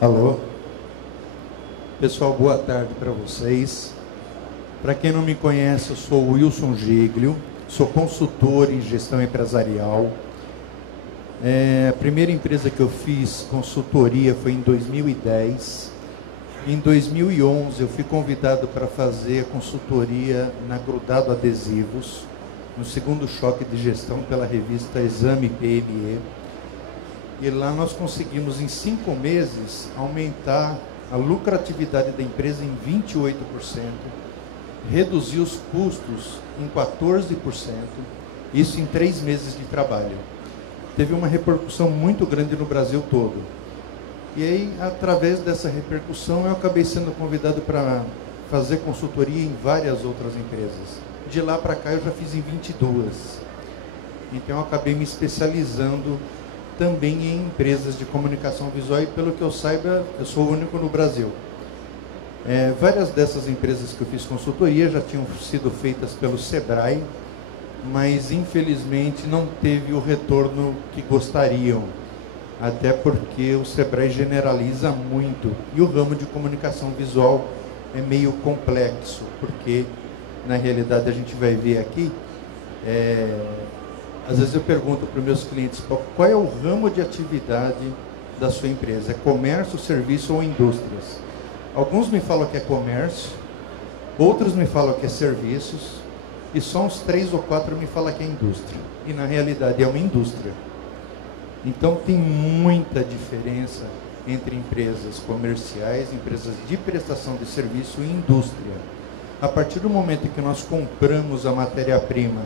Alô? Pessoal, boa tarde para vocês. Para quem não me conhece, eu sou o Wilson Giglio, sou consultor em gestão empresarial. A primeira empresa que eu fiz consultoria foi em 2010. Em 2011, eu fui convidado para fazer consultoria na Grudado Adesivos, no segundo choque de gestão pela revista Exame PME. E lá nós conseguimos, em 5 meses, aumentar a lucratividade da empresa em 28%, reduzir os custos em 14%, isso em 3 meses de trabalho. Teve uma repercussão muito grande no Brasil todo. E aí, através dessa repercussão, eu acabei sendo convidado para fazer consultoria em várias outras empresas. De lá para cá, eu já fiz em 22. Então, eu acabei me especializando também em empresas de comunicação visual, e pelo que eu saiba, eu sou o único no Brasil. Várias dessas empresas que eu fiz consultoria já tinham sido feitas pelo Sebrae, mas infelizmente não teve o retorno que gostariam, até porque o Sebrae generaliza muito, e o ramo de comunicação visual é meio complexo, porque na realidade a gente vai ver aqui, às vezes eu pergunto para os meus clientes, qual é o ramo de atividade da sua empresa? É comércio, serviço ou indústrias? Alguns me falam que é comércio, outros me falam que é serviços, e só uns 3 ou 4 me falam que é indústria. E na realidade é uma indústria. Então tem muita diferença entre empresas comerciais, empresas de prestação de serviço e indústria. A partir do momento que nós compramos a matéria-prima,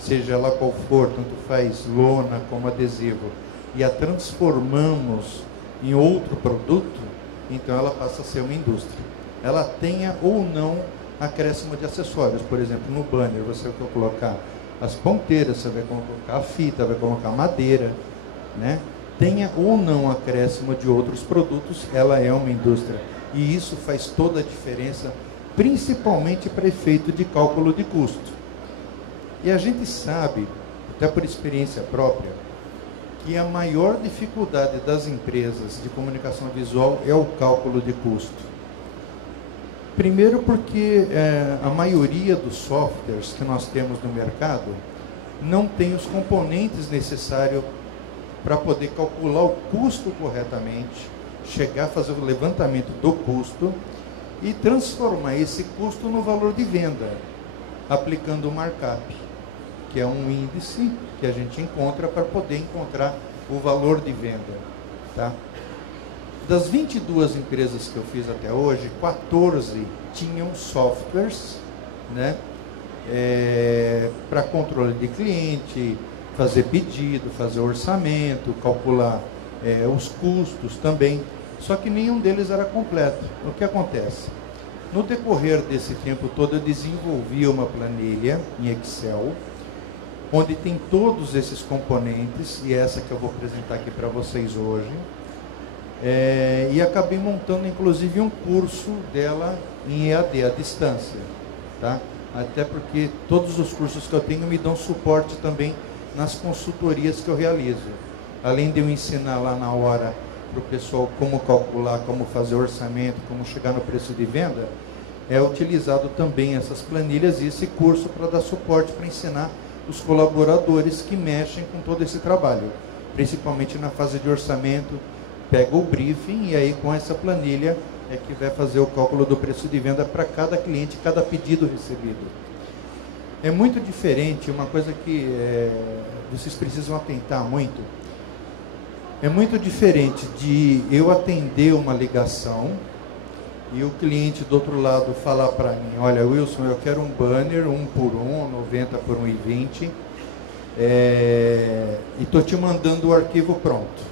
seja ela qual for, tanto faz lona como adesivo, e a transformamos em outro produto, então ela passa a ser uma indústria. Ela tenha ou não acréscimo de acessórios. Por exemplo, no banner você vai colocar as ponteiras, você vai colocar a fita, vai colocar madeira, né? Tenha ou não acréscimo de outros produtos, ela é uma indústria. E isso faz toda a diferença, principalmente para efeito de cálculo de custo. E a gente sabe, até por experiência própria, que a maior dificuldade das empresas de comunicação visual é o cálculo de custo. Primeiro porque a maioria dos softwares que nós temos no mercado não tem os componentes necessários para poder calcular o custo corretamente, chegar a fazer o levantamento do custo e transformar esse custo no valor de venda, aplicando o markup, que é um índice que a gente encontra para poder encontrar o valor de venda, tá? Das 22 empresas que eu fiz até hoje, 14 tinham softwares, né, para controle de cliente, fazer pedido, fazer orçamento, calcular os custos também, só que nenhum deles era completo. O que acontece? No decorrer desse tempo todo, eu desenvolvi uma planilha em Excel, onde tem todos esses componentes, e essa que eu vou apresentar aqui para vocês hoje, e acabei montando inclusive um curso dela em EAD, à distância, tá? Até porque todos os cursos que eu tenho me dão suporte também nas consultorias que eu realizo. Além de eu ensinar lá na hora para o pessoal como calcular, como fazer orçamento, como chegar no preço de venda, é utilizado também essas planilhas e esse curso para dar suporte, para ensinar os colaboradores que mexem com todo esse trabalho, principalmente na fase de orçamento. Pega o briefing e aí com essa planilha é que vai fazer o cálculo do preço de venda para cada cliente, cada pedido recebido. É muito diferente, uma coisa que vocês precisam atentar muito, é muito diferente de eu atender uma ligação e o cliente do outro lado falar para mim, olha Wilson, eu quero um banner 1 por 1, 90 por 1,20, e estou te mandando o arquivo pronto.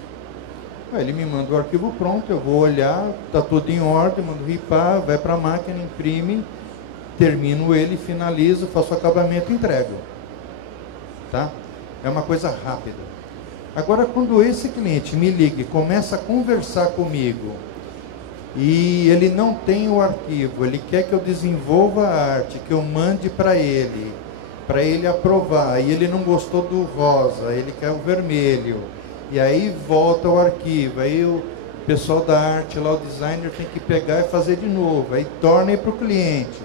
Aí ele me manda o arquivo pronto, eu vou olhar, está tudo em ordem, mando ripar, vai para a máquina, imprime, termino ele, finalizo, faço o acabamento e entrego. Tá? É uma coisa rápida. Agora, quando esse cliente me liga e começa a conversar comigo, e ele não tem o arquivo, ele quer que eu desenvolva a arte, que eu mande para ele aprovar, e ele não gostou do rosa, ele quer o vermelho, e aí volta o arquivo, aí pessoal da arte, lá o designer tem que pegar e fazer de novo, aí torna para o cliente.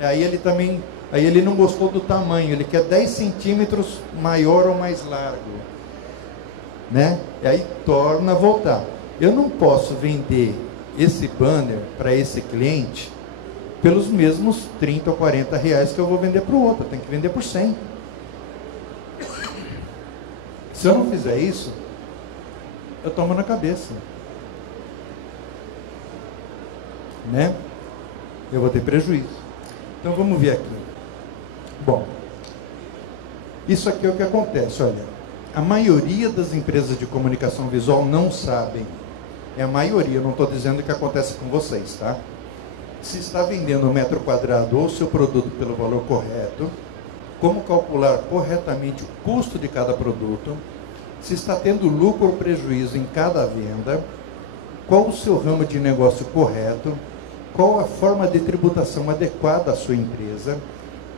Aí ele não gostou do tamanho, ele quer 10 centímetros maior ou mais largo, né? E aí torna a voltar. Eu não posso vender esse banner para esse cliente pelos mesmos 30 ou 40 reais que eu vou vender para o outro, eu tenho que vender por 100. Se eu não fizer isso, eu tomo na cabeça, né? Eu vou ter prejuízo. Então vamos ver aqui. Bom, isso aqui é o que acontece, olha. A maioria das empresas de comunicação visual não sabem. É a maioria, eu não estou dizendo que acontece com vocês, tá? Se está vendendo um metro quadrado ou seu produto pelo valor correto, como calcular corretamente o custo de cada produto, se está tendo lucro ou prejuízo em cada venda, qual o seu ramo de negócio correto, qual a forma de tributação adequada à sua empresa,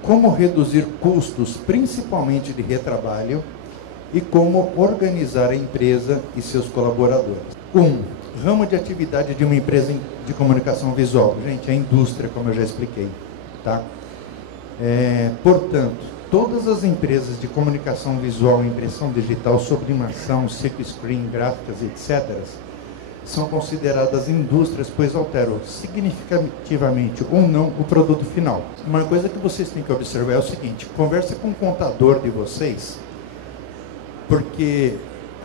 como reduzir custos, principalmente de retrabalho, e como organizar a empresa e seus colaboradores. 1. Ramo de atividade de uma empresa de comunicação visual. Gente, é a indústria, como eu já expliquei. Tá? Portanto, todas as empresas de comunicação visual, impressão digital, sublimação, silk screen, gráficas, etc., são consideradas indústrias, pois alteram significativamente ou não o produto final. Uma coisa que vocês têm que observar é o seguinte: converse com o contador de vocês, porque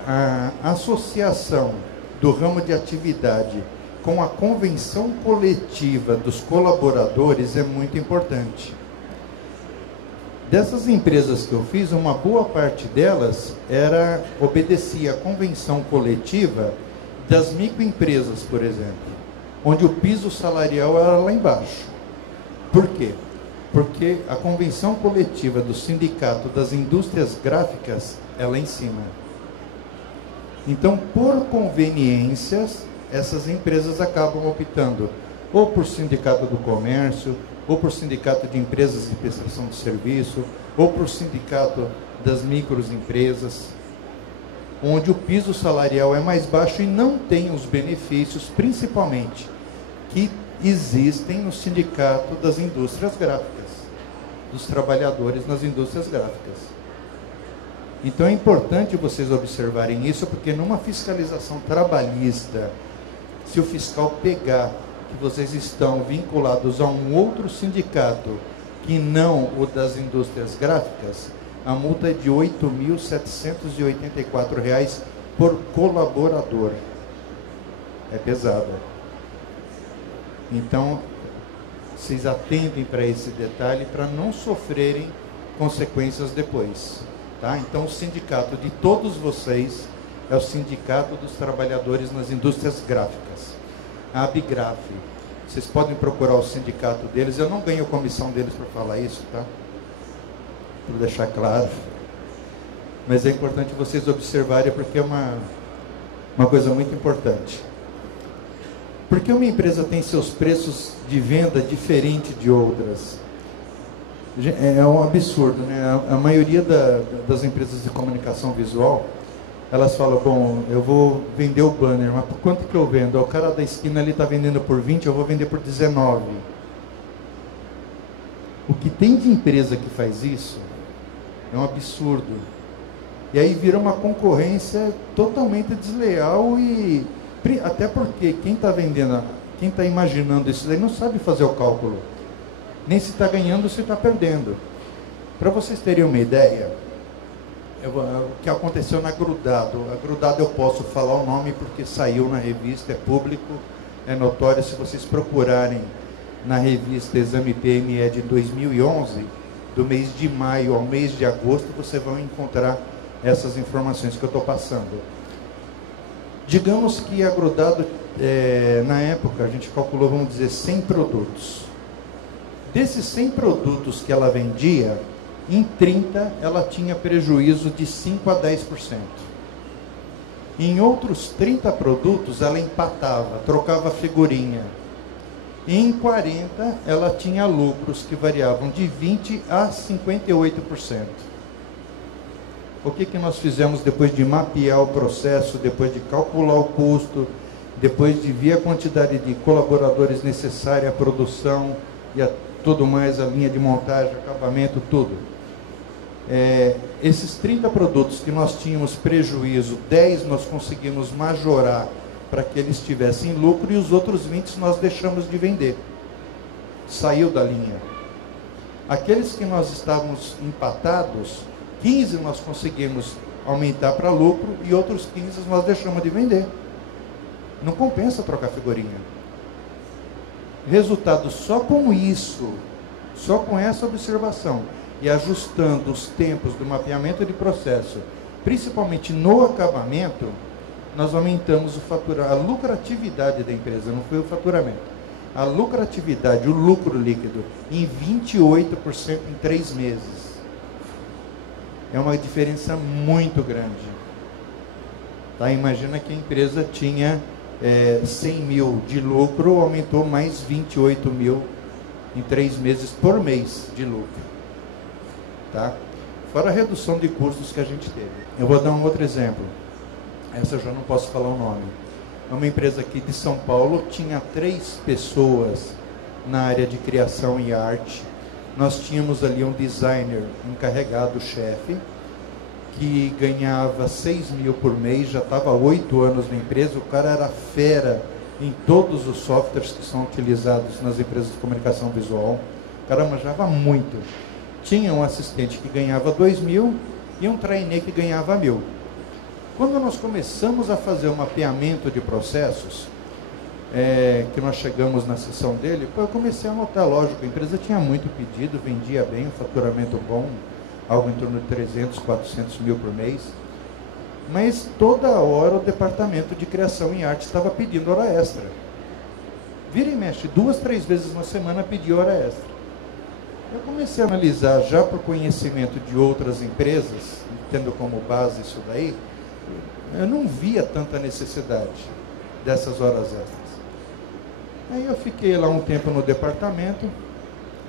a associação do ramo de atividade com a convenção coletiva dos colaboradores é muito importante. Dessas empresas que eu fiz, uma boa parte delas obedecia à convenção coletiva das microempresas, por exemplo, onde o piso salarial era lá embaixo. Por quê? Porque a convenção coletiva do sindicato das indústrias gráficas é lá em cima. Então, por conveniências, essas empresas acabam optando ou por sindicato do comércio, ou por sindicato de empresas de prestação de serviço, ou por sindicato das microempresas, onde o piso salarial é mais baixo e não tem os benefícios, principalmente, que existem no sindicato das indústrias gráficas, dos trabalhadores nas indústrias gráficas. Então é importante vocês observarem isso, porque numa fiscalização trabalhista, se o fiscal pegar que vocês estão vinculados a um outro sindicato que não o das indústrias gráficas, a multa é de R$ 8.784 por colaborador. É pesada. Então, vocês atentem para esse detalhe para não sofrerem consequências depois. Tá? Então, o sindicato de todos vocês é o Sindicato dos Trabalhadores nas Indústrias Gráficas, a Abigraf. Vocês podem procurar o sindicato deles. Eu não ganho comissão deles para falar isso, tá? Para deixar claro. Mas é importante vocês observarem, porque é uma coisa muito importante. Porque uma empresa tem seus preços de venda diferentes de outras? É um absurdo, né? A maioria das empresas de comunicação visual, elas falam: bom, eu vou vender o banner, mas por quanto que eu vendo? O cara da esquina ali está vendendo por 20, eu vou vender por 19. O que tem de empresa que faz isso é um absurdo. E aí vira uma concorrência totalmente desleal, e até porque quem está vendendo, quem está imaginando isso daí não sabe fazer o cálculo. Nem se está ganhando ou se está perdendo. Para vocês terem uma ideia, o que aconteceu na Grudado. A Grudado eu posso falar o nome porque saiu na revista, é público, é notório. Se vocês procurarem na revista Exame PME de 2011, do mês de maio ao mês de agosto, vocês vão encontrar essas informações que eu estou passando. Digamos que a Grudado, na época, a gente calculou, vamos dizer, 100 produtos. Desses 100 produtos que ela vendia, em 30 ela tinha prejuízo de 5 a 10%. Em outros 30 produtos ela empatava, trocava figurinha. E em 40 ela tinha lucros que variavam de 20 a 58%. O que nós fizemos depois de mapear o processo, depois de calcular o custo depois de ver a quantidade de colaboradores necessária à produção e a tudo mais, a linha de montagem, acabamento, tudo. Esses 30 produtos que nós tínhamos prejuízo, 10 nós conseguimos majorar para que eles tivessem lucro e os outros 20 nós deixamos de vender. Saiu da linha. Aqueles que nós estávamos empatados, 15 nós conseguimos aumentar para lucro e outros 15 nós deixamos de vender. Não compensa trocar figurinha. Resultado, só com isso, só com essa observação e ajustando os tempos do mapeamento de processo, principalmente no acabamento, nós aumentamos a lucratividade da empresa, não foi o faturamento. A lucratividade, o lucro líquido, em 28% em 3 meses. É uma diferença muito grande. Tá? Imagina que a empresa tinha 100 mil de lucro, aumentou mais 28 mil em 3 meses por mês de lucro. Tá? Fora a redução de custos que a gente teve. Eu vou dar um outro exemplo. Essa eu já não posso falar o nome. É uma empresa aqui de São Paulo, tinha 3 pessoas na área de criação e arte. Nós tínhamos ali um designer encarregado, chefe, que ganhava 6 mil por mês, já estava há 8 anos na empresa, o cara era fera em todos os softwares que são utilizados nas empresas de comunicação visual, o cara manjava muito. Tinha um assistente que ganhava 2 mil e um trainee que ganhava 1.000. Quando nós começamos a fazer o mapeamento de processos, que nós chegamos na sessão dele, eu comecei a notar, lógico, a empresa tinha muito pedido, vendia bem, um faturamento bom, algo em torno de 300, 400 mil por mês, mas toda hora o departamento de criação e arte estava pedindo hora extra. Vira e mexe, 2, 3 vezes na semana pedia hora extra. Eu comecei a analisar, já por conhecimento de outras empresas, tendo como base isso daí, eu não via tanta necessidade dessas horas extras. Aí eu fiquei lá um tempo no departamento,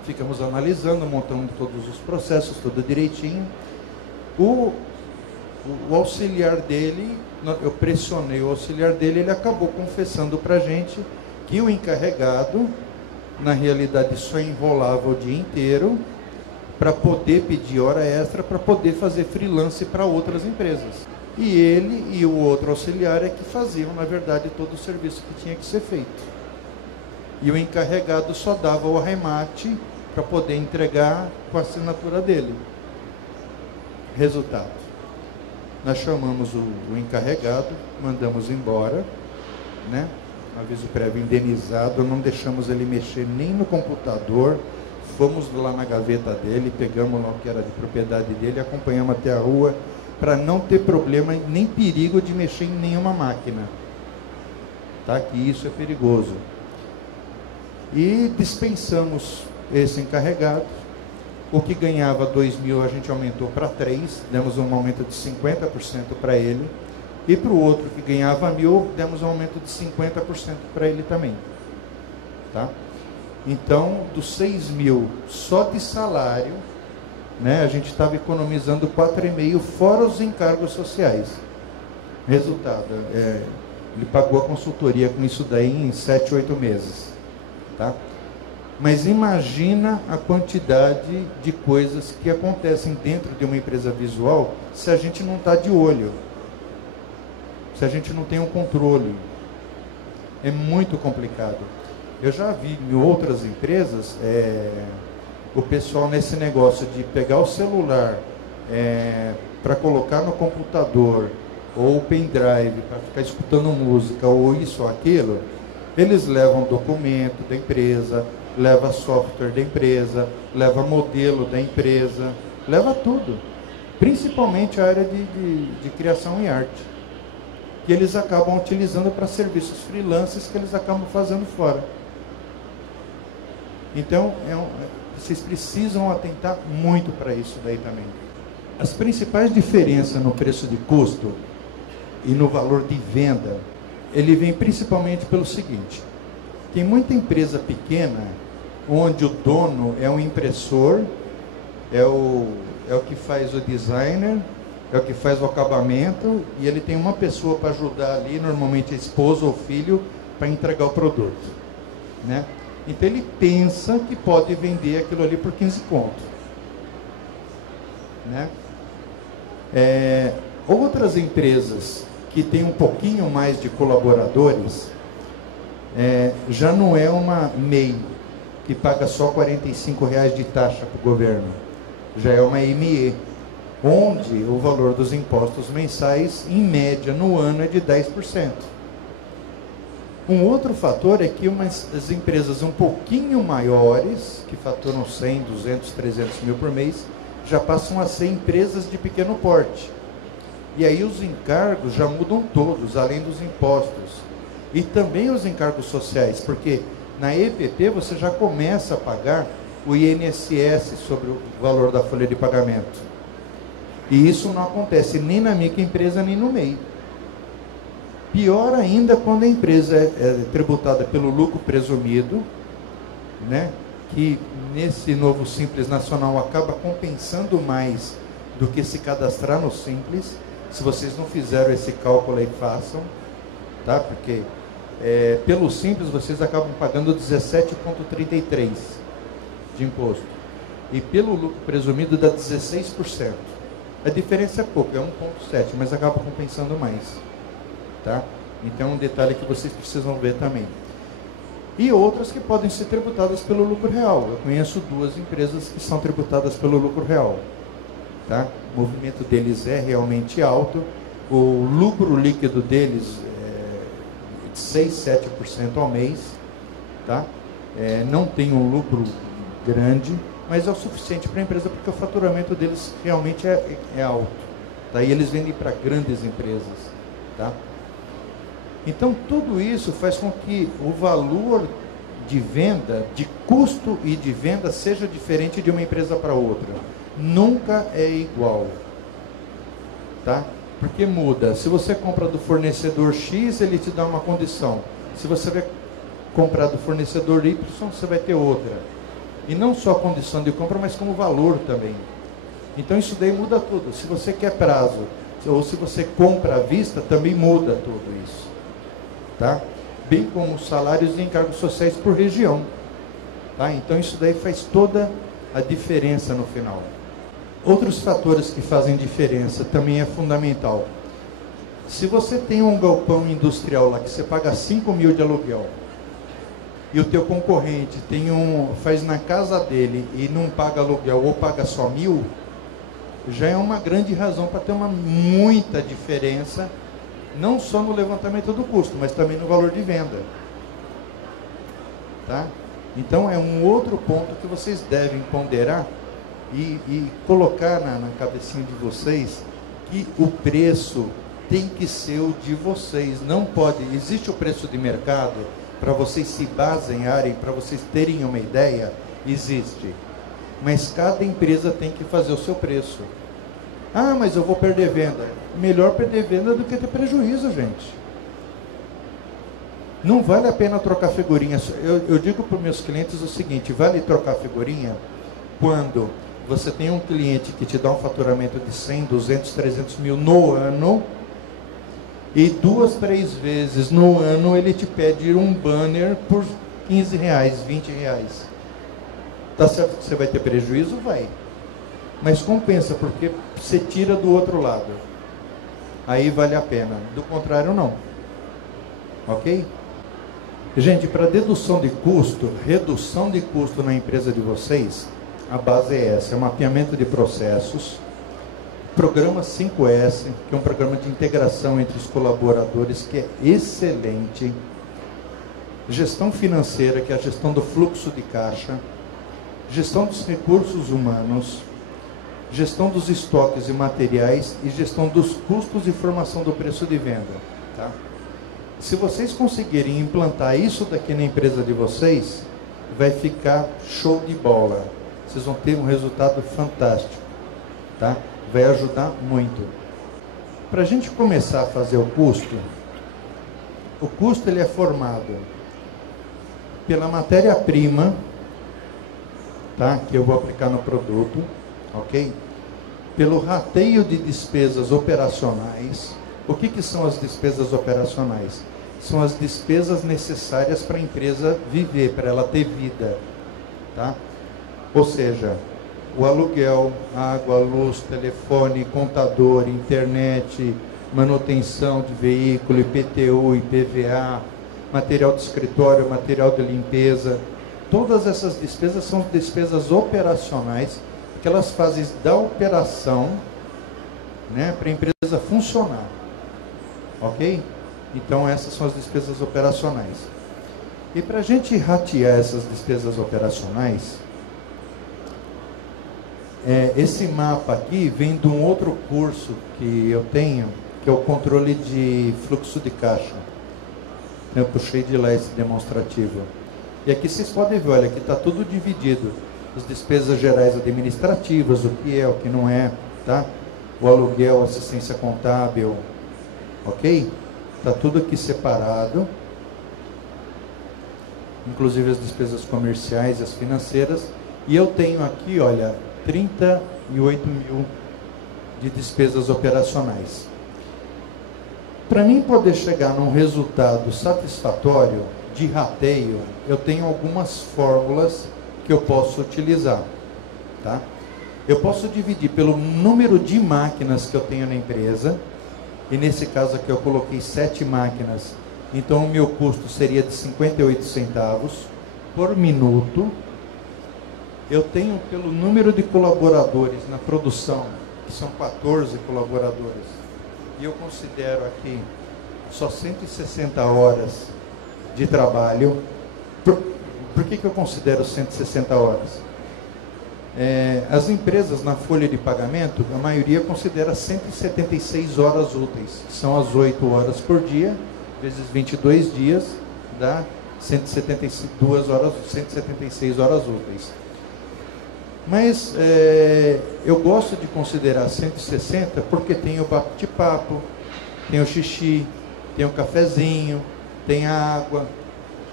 ficamos analisando, montando todos os processos, tudo direitinho. O auxiliar dele, eu pressionei o auxiliar dele, ele acabou confessando para a gente que o encarregado, na realidade, só enrolava o dia inteiro para poder pedir hora extra, para poder fazer freelance para outras empresas. E ele e o outro auxiliar é que faziam, na verdade, todo o serviço que tinha que ser feito. E o encarregado só dava o arremate para poder entregar com a assinatura dele. Resultado, nós chamamos o encarregado, mandamos embora, né? Aviso prévio indenizado, não deixamos ele mexer nem no computador, fomos lá na gaveta dele, pegamos lá o que era de propriedade dele, acompanhamos até a rua, para não ter problema nem perigo de mexer em nenhuma máquina. Tá? Que isso é perigoso. E dispensamos esse encarregado. O que ganhava 2 mil a gente aumentou para 3, demos um aumento de 50% para ele. E para o outro que ganhava 1.000, demos um aumento de 50% para ele também. Tá? Então, dos 6 mil só de salário, né, a gente estava economizando 4,5 fora os encargos sociais. Resultado, ele pagou a consultoria com isso daí em 7, 8 meses. Tá? Mas imagina a quantidade de coisas que acontecem dentro de uma empresa visual se a gente não está de olho, se a gente não tem um controle. É muito complicado. Eu já vi em outras empresas o pessoal nesse negócio de pegar o celular para colocar no computador ou o pendrive para ficar escutando música ou isso ou aquilo. Eles levam documento da empresa, leva software da empresa, leva modelo da empresa, leva tudo. Principalmente a área de criação e arte, que eles acabam utilizando para serviços freelances que eles acabam fazendo fora. Então, vocês precisam atentar muito para isso daí também. As principais diferenças no preço de custo e no valor de venda, ele vem principalmente pelo seguinte: tem muita empresa pequena, onde o dono é um impressor, é o que faz o designer, é o que faz o acabamento, e ele tem uma pessoa para ajudar ali, normalmente a esposa ou filho, para entregar o produto, né? Então ele pensa que pode vender aquilo ali por 15 conto, né? Outras empresas que têm um pouquinho mais de colaboradores, já não é uma MEI que paga só R$ 45,00 de taxa para o governo, já é uma ME, onde o valor dos impostos mensais, em média, no ano, é de 10%. Um outro fator é que as empresas um pouquinho maiores, que faturam 100, 200, 300 mil por mês, já passam a ser empresas de pequeno porte. E aí os encargos já mudam todos, além dos impostos. E também os encargos sociais, porque na EPP você já começa a pagar o INSS sobre o valor da folha de pagamento. E isso não acontece nem na microempresa, nem no MEI. Pior ainda quando a empresa é tributada pelo lucro presumido, né, que nesse novo Simples Nacional acaba compensando mais do que se cadastrar no Simples. Se vocês não fizeram esse cálculo aí, façam, tá? Porque pelo Simples vocês acabam pagando 17,33% de imposto. E pelo lucro presumido dá 16%. A diferença é pouco, é 1,7%, mas acaba compensando mais. Tá? Então, um detalhe que vocês precisam ver também. E outras que podem ser tributadas pelo lucro real. Eu conheço 2 empresas que são tributadas pelo lucro real. Tá? O movimento deles é realmente alto. O lucro líquido deles é de 6, 7% ao mês. Tá? Não tem um lucro grande, mas é o suficiente para a empresa, porque o faturamento deles realmente é alto. Tá? E eles vendem para grandes empresas. Tá? Então, tudo isso faz com que o valor de venda, de custo e de venda, seja diferente de uma empresa para outra. Nunca é igual. Tá? Porque muda. Se você compra do fornecedor X, ele te dá uma condição. Se você vai comprar do fornecedor Y, você vai ter outra. E não só a condição de compra, mas como valor também. Então, isso daí muda tudo. Se você quer prazo, ou se você compra à vista, também muda tudo isso. Tá? Bem como os salários e encargos sociais por região. Tá? Então isso daí faz toda a diferença no final. Outros fatores que fazem diferença também é fundamental. Se você tem um galpão industrial lá que você paga 5 mil de aluguel, e o teu concorrente faz na casa dele e não paga aluguel ou paga só 1.000, já é uma grande razão para ter muita diferença, não só no levantamento do custo, mas também no valor de venda. Tá? Então é um outro ponto que vocês devem ponderar e colocar na cabecinha de vocês, que o preço tem que ser o de vocês. Não pode, existe o preço de mercado, para vocês se basearem, para vocês terem uma ideia, existe. Mas cada empresa tem que fazer o seu preço. Ah, mas eu vou perder venda. Melhor perder venda do que ter prejuízo, gente. Não vale a pena trocar figurinha. Eu digo para os meus clientes o seguinte: vale trocar figurinha quando você tem um cliente que te dá um faturamento de 100, 200, 300 mil no ano, e 2, 3 vezes no ano ele te pede um banner por R$15, R$20. Tá certo que você vai ter prejuízo? Vai. Mas compensa, porque você tira do outro lado. Aí vale a pena. Do contrário, não. Ok? Gente, para redução de custo na empresa de vocês, a base é essa: é mapeamento de processos, programa 5S, que é um programa de integração entre os colaboradores, que é excelente, gestão financeira, que é a gestão do fluxo de caixa, gestão dos recursos humanos, gestão dos estoques e materiais e gestão dos custos e formação do preço de venda. Tá? Se vocês conseguirem implantar isso daqui na empresa de vocês, vai ficar show de bola. Vocês vão ter um resultado fantástico. Tá? Vai ajudar muito. Para a gente começar a fazer o custo ele é formado pela matéria-prima, tá? Que eu vou aplicar no produto, ok? pelo rateio de despesas operacionais. O que são as despesas operacionais? São as despesas necessárias para a empresa viver, para ela ter vida, tá? Ou seja, o aluguel, água, luz, telefone, contador, internet, manutenção de veículo, IPTU, IPVA, material de escritório, material de limpeza. Todas essas despesas são despesas operacionais, que elas fazem da operação, né, para a empresa funcionar. Ok? Então essas são as despesas operacionais. E para a gente ratear essas despesas operacionais, esse mapa aqui vem de um outro curso que eu tenho, que é o controle de fluxo de caixa. Eu puxei de lá esse demonstrativo. E aqui vocês podem ver, olha, aqui está tudo dividido. As despesas gerais administrativas, o que é, o que não é, tá? O aluguel, assistência contábil, ok? Está tudo aqui separado. Inclusive as despesas comerciais, as financeiras. E eu tenho aqui, olha, 38 mil de despesas operacionais. Para mim poder chegar num resultado satisfatório de rateio, eu tenho algumas fórmulas que eu posso utilizar, tá? Eu posso dividir pelo número de máquinas que eu tenho na empresa, e nesse caso aqui eu coloquei 7 máquinas, então o meu custo seria de 58 centavos por minuto. Eu tenho pelo número de colaboradores na produção, que são 14 colaboradores, e eu considero aqui só 160 horas de trabalho. Por que eu considero 160 horas? As empresas na folha de pagamento, a maioria considera 176 horas úteis, que são as 8 horas por dia, vezes 22 dias, dá 176 horas úteis. Mas eu gosto de considerar 160 porque tem o bate-papo, tem o xixi, tem o cafezinho, tem a água.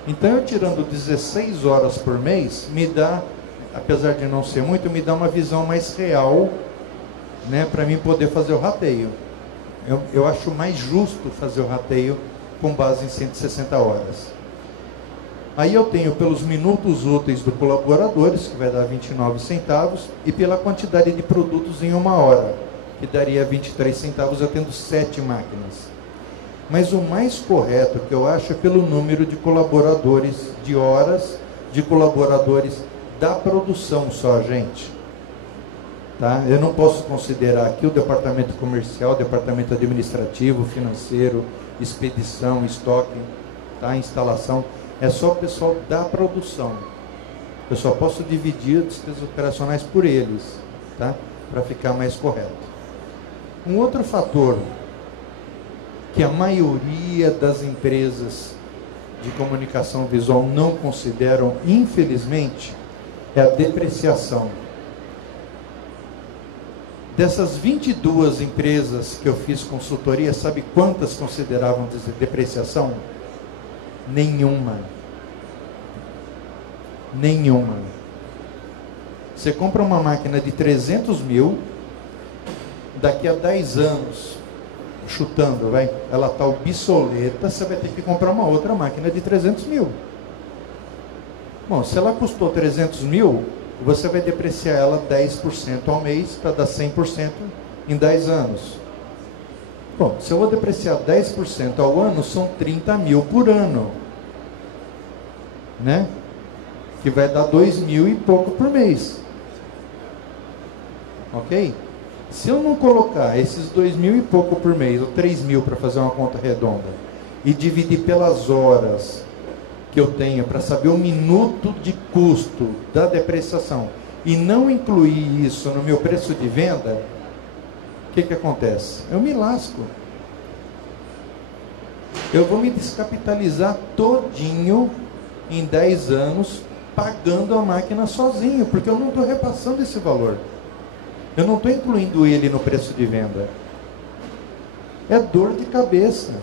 Então eu tirando 16 horas por mês, me dá, apesar de não ser muito, me dá uma visão mais real, né, para mim poder fazer o rateio. Eu acho mais justo fazer o rateio com base em 160 horas. Aí eu tenho pelos minutos úteis dos colaboradores, que vai dar 29 centavos, e pela quantidade de produtos em uma hora, que daria 23 centavos, eu tendo 7 máquinas. Mas o mais correto, que eu acho, é pelo número de colaboradores, de horas de colaboradores da produção só, gente. Tá? Eu não posso considerar aqui o departamento comercial, departamento administrativo, financeiro, expedição, estoque, tá? Instalação. É só o pessoal da produção. Eu só posso dividir as despesas operacionais por eles, tá? Para ficar mais correto. Um outro fator que a maioria das empresas de comunicação visual não consideram, infelizmente, é a depreciação. Dessas 22 empresas que eu fiz consultoria, sabe quantas consideravam depreciação? Nenhuma. Nenhuma. Você compra uma máquina de 300 mil, daqui a 10 anos, chutando, ela está obsoleta, você vai ter que comprar uma outra máquina de 300 mil. Bom, se ela custou 300 mil, você vai depreciar ela 10% ao mês para dar 100% em 10 anos. Bom, se eu vou depreciar 10% ao ano, são 30 mil por ano, né? Que vai dar 2 mil e pouco por mês. Ok? Se eu não colocar esses 2 mil e pouco por mês, ou 3 mil para fazer uma conta redonda, e dividir pelas horas que eu tenho para saber o minuto de custo da depreciação, e não incluir isso no meu preço de venda, o que acontece? Eu me lasco. Eu vou me descapitalizar todinho em 10 anos, pagando a máquina sozinho, porque eu não estou repassando esse valor. Eu não estou incluindo ele no preço de venda. É dor de cabeça.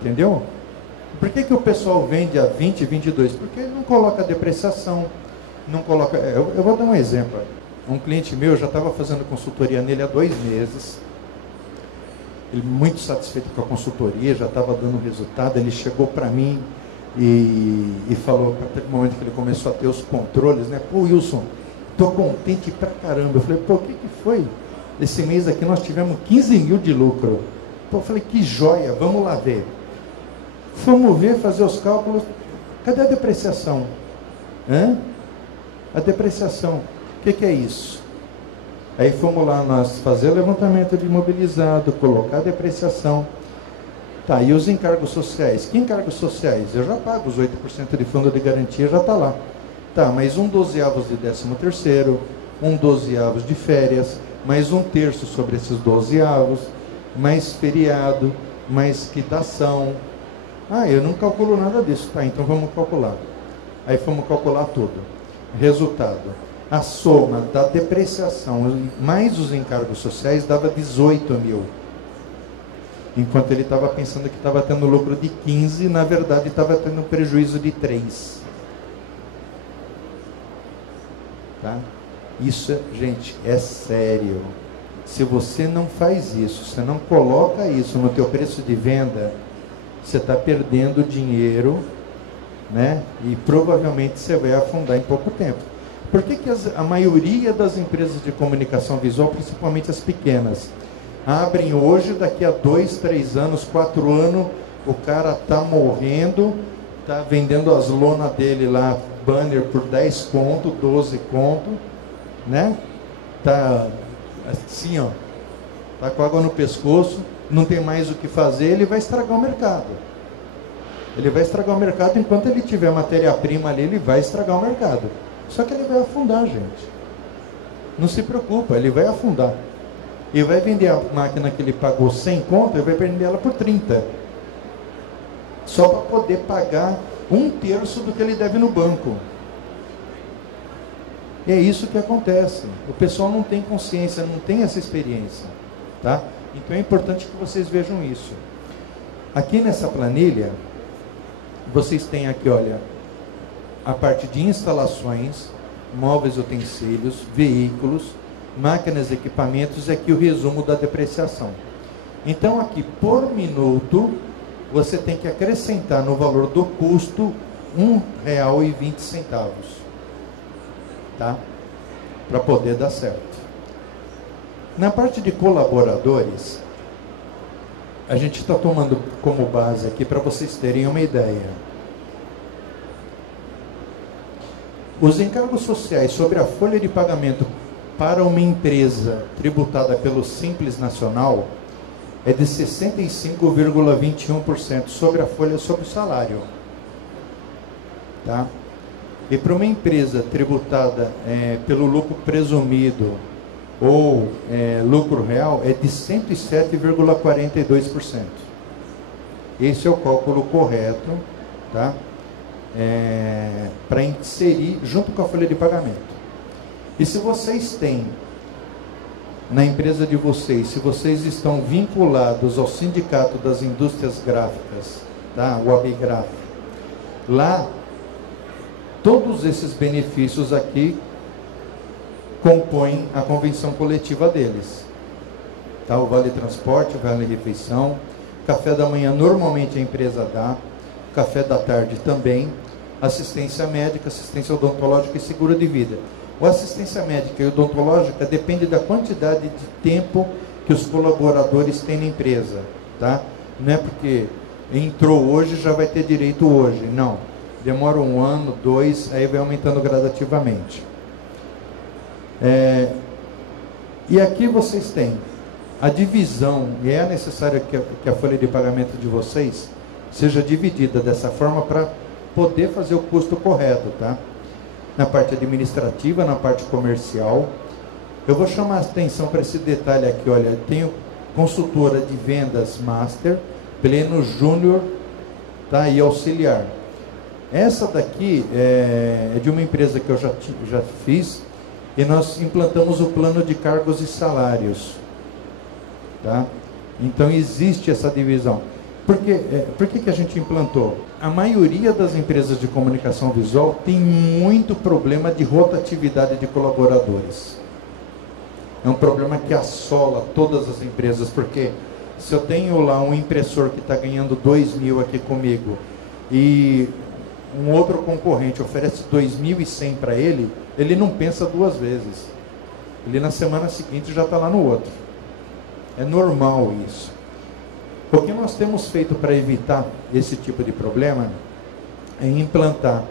Entendeu? Por que o pessoal vende a 20, 22? Porque ele não coloca depreciação, não coloca... Eu vou dar um exemplo. Um cliente meu, já estava fazendo consultoria nele há 2 meses. Ele muito satisfeito com a consultoria, já estava dando resultado. Ele chegou para mim e falou, a partir do momento que ele começou a ter os controles, né? Pô, Wilson, estou contente pra caramba. Eu falei, pô, o que foi? Esse mês aqui nós tivemos 15 mil de lucro. Pô, eu falei, que joia, vamos lá ver. Fomos ver, fazer os cálculos. Cadê a depreciação? A depreciação, o que é isso? Aí fomos lá nós fazer o levantamento de imobilizado, colocar a depreciação. Tá, e os encargos sociais? Que encargos sociais? Eu já pago os 8% de fundo de garantia, já está lá. Tá, mas 1/12 de 13º, 1/12 de férias, mais 1/3 sobre esses 12avos, mais feriado, mais quitação. Ah, eu não calculo nada disso. Tá, então vamos calcular. Aí fomos calcular tudo. Resultado, a soma da depreciação mais os encargos sociais dava 18 mil. Enquanto ele estava pensando que estava tendo lucro de 15, na verdade estava tendo um prejuízo de 3. Tá? Isso, gente, é sério. Se você não faz isso, você não coloca isso no teu preço de venda, você está perdendo dinheiro, né? E provavelmente você vai afundar em pouco tempo. Por que a maioria das empresas de comunicação visual, principalmente as pequenas, abrem hoje, daqui a 2, 3 anos, 4 anos, o cara está morrendo, está vendendo as lonas dele lá, banner por 10 conto, 12 conto, né? Tá assim, ó, tá com água no pescoço, não tem mais o que fazer, ele vai estragar o mercado. Ele vai estragar o mercado, enquanto ele tiver matéria-prima ali, ele vai estragar o mercado. Só que ele vai afundar, gente. Não se preocupa, ele vai afundar. E vai vender a máquina que ele pagou 100 conto, ele vai vender ela por 30. Só para poder pagar 1/3 do que ele deve no banco. E é isso que acontece. O pessoal não tem consciência, não tem essa experiência. Tá? Então é importante que vocês vejam isso. Aqui nessa planilha, vocês têm aqui, olha, a parte de instalações, móveis, utensílios, veículos, máquinas e equipamentos, e aqui o resumo da depreciação. Então aqui, por minuto, você tem que acrescentar no valor do custo R$1,20, tá? Para poder dar certo. Na parte de colaboradores, a gente está tomando como base aqui para vocês terem uma ideia. Os encargos sociais sobre a folha de pagamento para uma empresa tributada pelo Simples Nacional é de 65,21% sobre a folha sobre o salário. Tá? E para uma empresa tributada pelo lucro presumido ou lucro real é de 107,42%. Esse é o cálculo correto, tá? Para inserir junto com a folha de pagamento. E se vocês têm na empresa de vocês, se vocês estão vinculados ao Sindicato das Indústrias Gráficas, tá? O ABGRAF, lá todos esses benefícios aqui compõem a convenção coletiva deles, tá? O vale transporte, o vale refeição, café da manhã normalmente a empresa dá, café da tarde também, assistência médica, assistência odontológica e seguro de vida. A assistência médica e odontológica depende da quantidade de tempo que os colaboradores têm na empresa, tá? Não é porque entrou hoje já vai ter direito hoje, não. Demora 1 ano, 2, aí vai aumentando gradativamente. E aqui vocês têm a divisão, e é necessário que a folha de pagamento de vocês seja dividida dessa forma para poder fazer o custo correto, tá? Na parte administrativa, na parte comercial. Eu vou chamar a atenção para esse detalhe aqui, olha, eu tenho consultora de vendas master, pleno júnior, tá? E auxiliar. Essa daqui é de uma empresa que eu já fiz, e nós implantamos o plano de cargos e salários, tá? Então existe essa divisão. Por que a gente implantou? A maioria das empresas de comunicação visual tem muito problema de rotatividade de colaboradores. É um problema que assola todas as empresas, porque se eu tenho lá um impressor que está ganhando 2.000 aqui comigo e um outro concorrente oferece 2.100 para ele, ele não pensa duas vezes. Ele na semana seguinte já está lá no outro. É normal isso. O que nós temos feito para evitar esse tipo de problema é implantar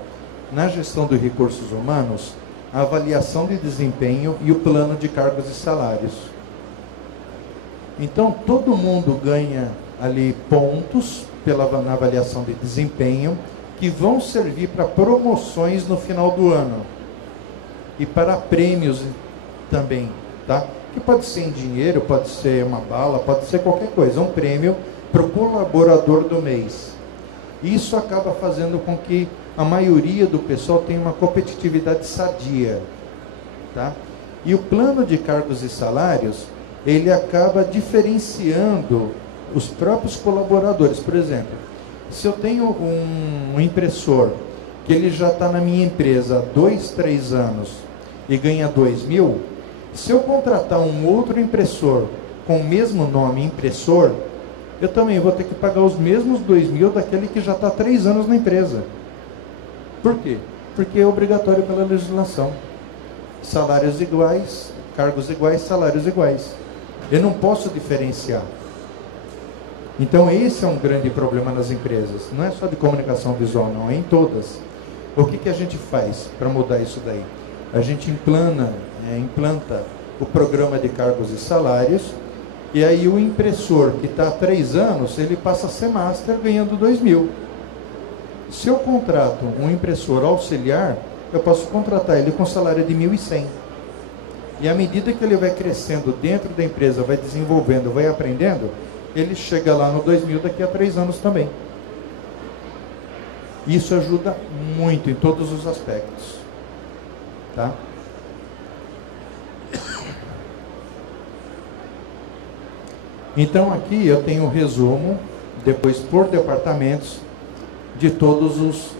na gestão dos recursos humanos a avaliação de desempenho e o plano de cargos e salários. Então, todo mundo ganha ali pontos na avaliação de desempenho que vão servir para promoções no final do ano e para prêmios também, tá? Que pode ser em dinheiro, pode ser uma bala, pode ser qualquer coisa, um prêmio para o colaborador do mês. Isso acaba fazendo com que a maioria do pessoal tenha uma competitividade sadia, tá? E o plano de cargos e salários, ele acaba diferenciando os próprios colaboradores. Por exemplo, se eu tenho um impressor que ele já está na minha empresa há 2, 3 anos e ganha 2.000, se eu contratar um outro impressor com o mesmo nome, impressor, eu também vou ter que pagar os mesmos 2.000 daquele que já está há 3 anos na empresa. Por quê? Porque é obrigatório pela legislação. Salários iguais, cargos iguais, salários iguais. Eu não posso diferenciar. Então esse é um grande problema nas empresas. Não é só de comunicação visual, não, é em todas. O que a gente faz para mudar isso daí? A gente implanta o programa de cargos e salários, e aí o impressor que está há 3 anos, ele passa a ser master ganhando 2.000. Se eu contrato um impressor auxiliar, eu posso contratar ele com salário de 1.100. E à medida que ele vai crescendo dentro da empresa, vai desenvolvendo, vai aprendendo, ele chega lá no 2.000 daqui a 3 anos também. Isso ajuda muito em todos os aspectos. Tá? Então aqui eu tenho um resumo, depois por departamentos, de todos os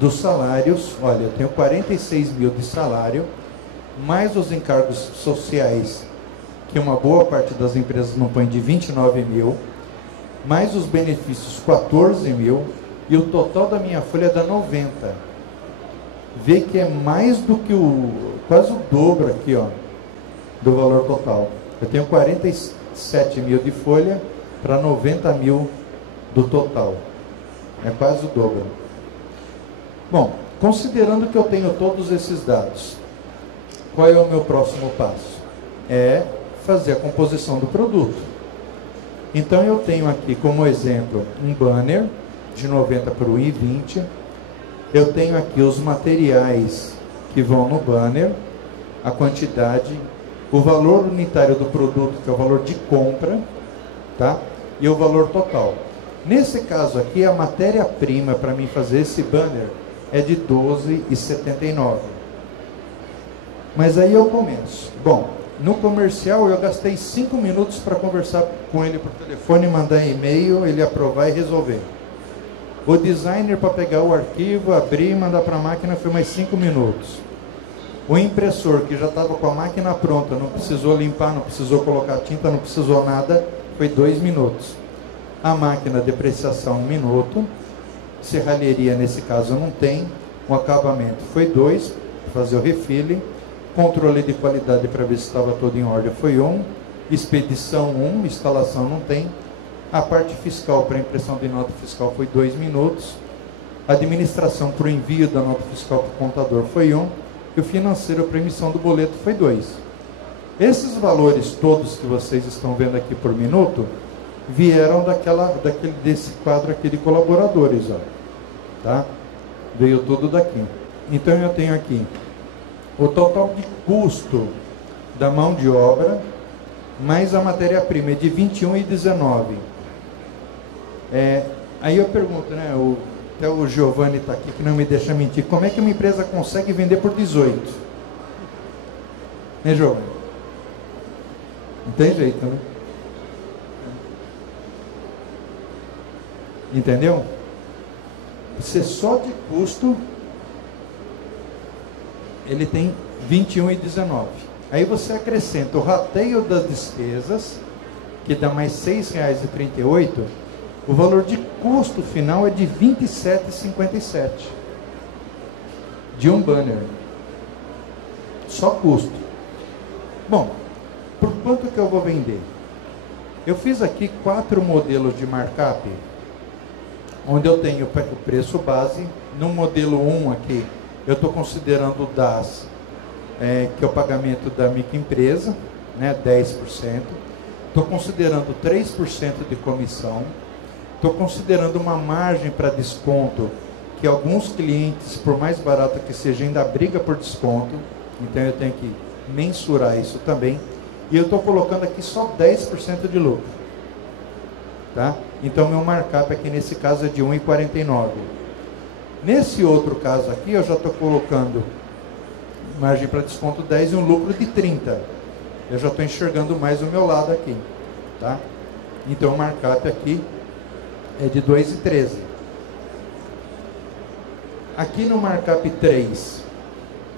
dos salários. Olha, eu tenho 46.000 de salário, mais os encargos sociais, que uma boa parte das empresas não põe, de 29.000, mais os benefícios 14.000, e o total da minha folha dá 90. Vê que é mais do que quase o dobro aqui, ó, do valor total. Eu tenho 47.000 de folha para 90.000 do total. É quase o dobro. Bom, considerando que eu tenho todos esses dados, qual é o meu próximo passo? É fazer a composição do produto. Então eu tenho aqui como exemplo um banner de 90 por 1,20. Eu tenho aqui os materiais que vão no banner, a quantidade, o valor unitário do produto, que é o valor de compra, tá? E o valor total. Nesse caso aqui, a matéria-prima para mim fazer esse banner é de R$ 12,79. Mas aí eu começo. Bom, no comercial eu gastei 5 minutos para conversar com ele por telefone, mandar e-mail, ele aprovar e resolver. O designer para pegar o arquivo, abrir e mandar para a máquina foi mais 5 minutos. O impressor que já estava com a máquina pronta, não precisou limpar, não precisou colocar tinta, não precisou nada, foi 2 minutos. A máquina, depreciação 1 minuto. Serralheria, nesse caso, não tem. O acabamento foi 2, fazer o refile. Controle de qualidade para ver se estava tudo em ordem foi 1. Expedição 1, instalação não tem. A parte fiscal para impressão de nota fiscal foi 2 minutos. Administração para o envio da nota fiscal para o contador foi 1. E o financeiro para emissão do boleto foi 2. Esses valores todos que vocês estão vendo aqui por minuto vieram desse quadro aqui de colaboradores, ó, tá? Veio tudo daqui. Então eu tenho aqui o total de custo da mão de obra mais a matéria-prima é de 21,19. Aí eu pergunto, né? Até o Giovanni está aqui que não me deixa mentir. Como é que uma empresa consegue vender por 18? Né, Giovanni? Não tem jeito, né? Entendeu? Você só de custo, ele tem 21,19. Aí você acrescenta o rateio das despesas, que dá mais R$ 6,38, o valor de custo final é de R$ 27,57 de um banner. Só custo. Bom, por quanto que eu vou vender? Eu fiz aqui 4 modelos de markup, onde eu tenho o preço base. No modelo 1 aqui, eu estou considerando o DAS, que é o pagamento da microempresa, né, 10%. Estou considerando 3% de comissão. Estou considerando uma margem para desconto, que alguns clientes, por mais barato que seja, ainda briga por desconto. Então eu tenho que mensurar isso também. E eu estou colocando aqui só 10% de lucro. Tá? Então meu markup aqui nesse caso é de 1,49. Nesse outro caso aqui, eu já estou colocando margem para desconto 10 e um lucro de 30. Eu já estou enxergando mais o meu lado aqui. Tá? Então o markup aqui é de 2,13. Aqui no markup 3,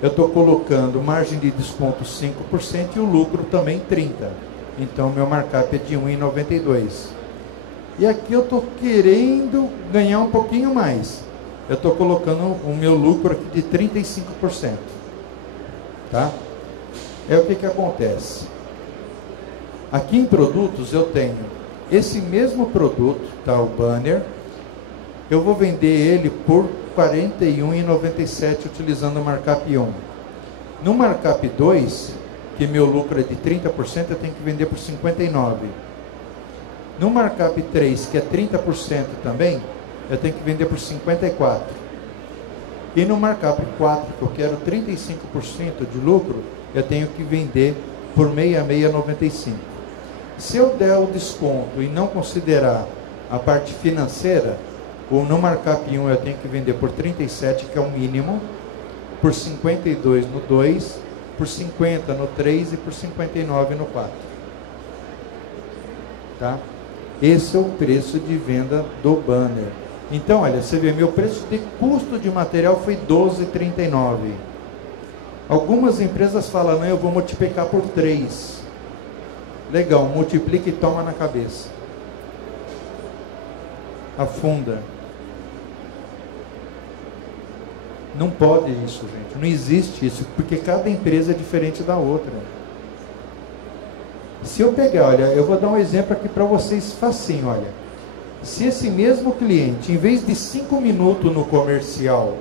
eu estou colocando margem de desconto 5% e o lucro também 30%. Então meu markup é de 1,92. E aqui eu estou querendo ganhar um pouquinho mais. Eu estou colocando o meu lucro aqui de 35%. Tá? É o que acontece. Aqui em produtos eu tenho esse mesmo produto, tá, o banner. Eu vou vender ele por R$ 41,97 utilizando o markup 1. No markup 2, que meu lucro é de 30%, eu tenho que vender por R$ 59. No markup 3, que é 30% também, eu tenho que vender por 54. E no markup 4, que eu quero 35% de lucro, eu tenho que vender por 66,95. Se eu der o desconto e não considerar a parte financeira, ou no markup 1 eu tenho que vender por 37, que é o mínimo, por 52 no 2, por 50 no 3 e por 59 no 4. Tá? Esse é o preço de venda do banner. Então, olha, você vê, meu preço de custo de material foi R$ 12,39. Algumas empresas falam, não, eu vou multiplicar por 3. Legal, multiplica e toma na cabeça. Afunda. Não pode isso, gente. Não existe isso, porque cada empresa é diferente da outra. Se eu pegar, olha, eu vou dar um exemplo aqui para vocês facinho, olha. Se esse mesmo cliente, em vez de 5 minutos no comercial,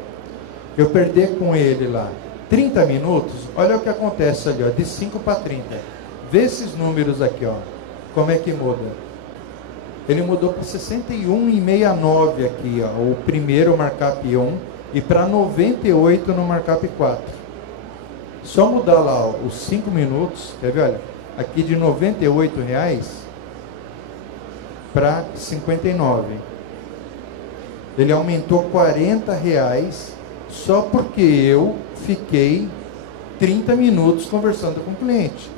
eu perder com ele lá 30 minutos, olha o que acontece ali, ó, de 5 para 30. Vê esses números aqui, ó. Como é que muda? Ele mudou para 61,69 aqui, ó, o primeiro markup 1, e para 98 no markup 4. Só mudar lá, ó, os 5 minutos, quer ver, olha, aqui de R$ 98 para 59. Ele aumentou R$ 40 só porque eu fiquei 30 minutos conversando com o cliente.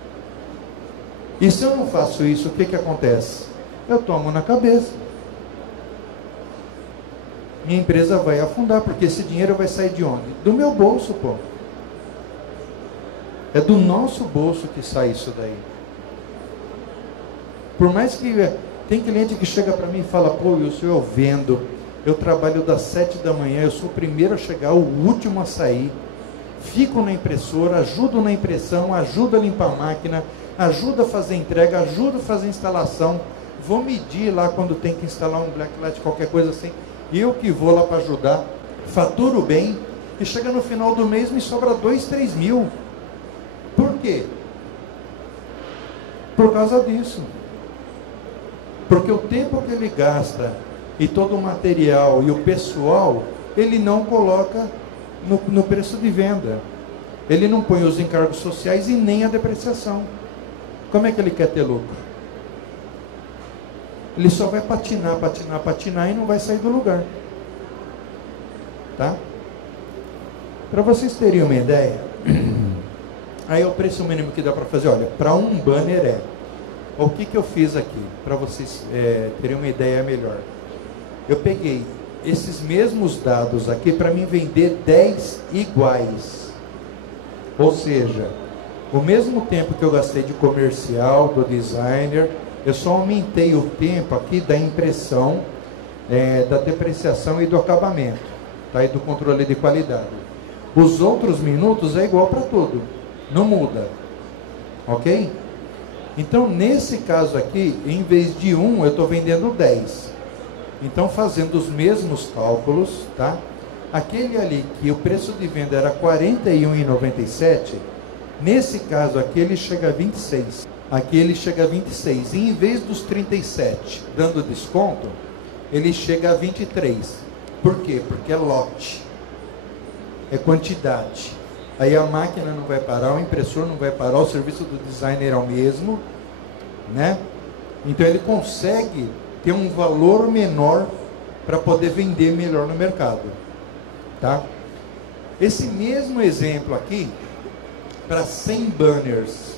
E se eu não faço isso, o que acontece? Eu tomo na cabeça. Minha empresa vai afundar, porque esse dinheiro vai sair de onde? Do meu bolso, pô. É do nosso bolso que sai isso daí. Por mais que... Tem cliente que chega para mim e fala, pô, Wilson, eu vendo, eu trabalho das 7 da manhã, eu sou o primeiro a chegar, o último a sair, fico na impressora, ajudo na impressão, ajudo a limpar a máquina, ajudo a fazer entrega, ajudo a fazer instalação, vou medir lá quando tem que instalar um blacklight, qualquer coisa assim, e eu que vou lá para ajudar, faturo bem, e chega no final do mês me sobra 2, 3 mil. Por quê? Por causa disso. Porque o tempo que ele gasta e todo o material e o pessoal, ele não coloca no preço de venda. Ele não põe os encargos sociais e nem a depreciação. Como é que ele quer ter lucro? Ele só vai patinar, patinar, patinar e não vai sair do lugar. Tá? Para vocês terem uma ideia, aí é o preço mínimo que dá para fazer. Olha, para um banner é... O que eu fiz aqui, para vocês terem uma ideia melhor. Eu peguei esses mesmos dados aqui para mim vender 10 iguais. Ou seja, O mesmo tempo que eu gastei de comercial, do designer, eu só aumentei o tempo aqui da impressão, da depreciação e do acabamento, tá? E do controle de qualidade. Os outros minutos é igual para tudo, não muda, ok? Então, nesse caso aqui, em vez de 1, eu estou vendendo 10. Então, fazendo os mesmos cálculos, tá? Aquele ali que o preço de venda era R$ 41,97, nesse caso aqui ele chega a 26. Aqui ele chega a 26. E em vez dos 37 dando desconto, ele chega a 23. Por quê? Porque é lote. É quantidade. Aí a máquina não vai parar, o impressor não vai parar, o serviço do designer é o mesmo, né? Então ele consegue ter um valor menor para poder vender melhor no mercado, tá? Esse mesmo exemplo aqui para 100 banners,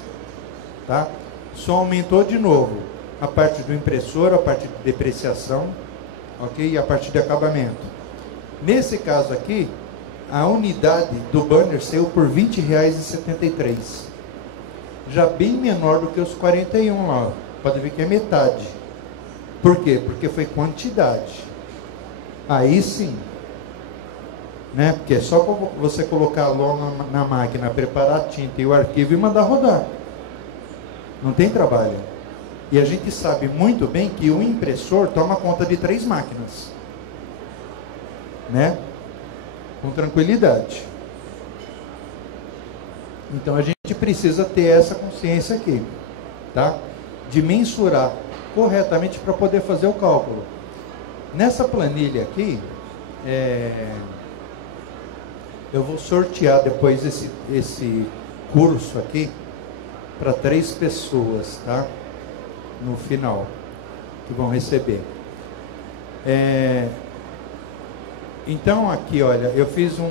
tá? Só aumentou de novo a parte do impressor, a parte de depreciação, ok? E a parte de acabamento. Nesse caso aqui, a unidade do banner saiu por R$ 20,73. Já bem menor do que os 41 lá. Pode ver que é metade. Por quê? Porque foi quantidade. Aí sim, né? Porque é só você colocar a lona na máquina, preparar a tinta e o arquivo e mandar rodar. Não tem trabalho. E a gente sabe muito bem que o impressor toma conta de 3 máquinas, né? Com tranquilidade. Então a gente precisa ter essa consciência aqui, tá? De mensurar corretamente para poder fazer o cálculo. Nessa planilha aqui, eu vou sortear depois esse curso aqui para 3 pessoas, tá? No final, que vão receber. Então aqui, olha, eu fiz um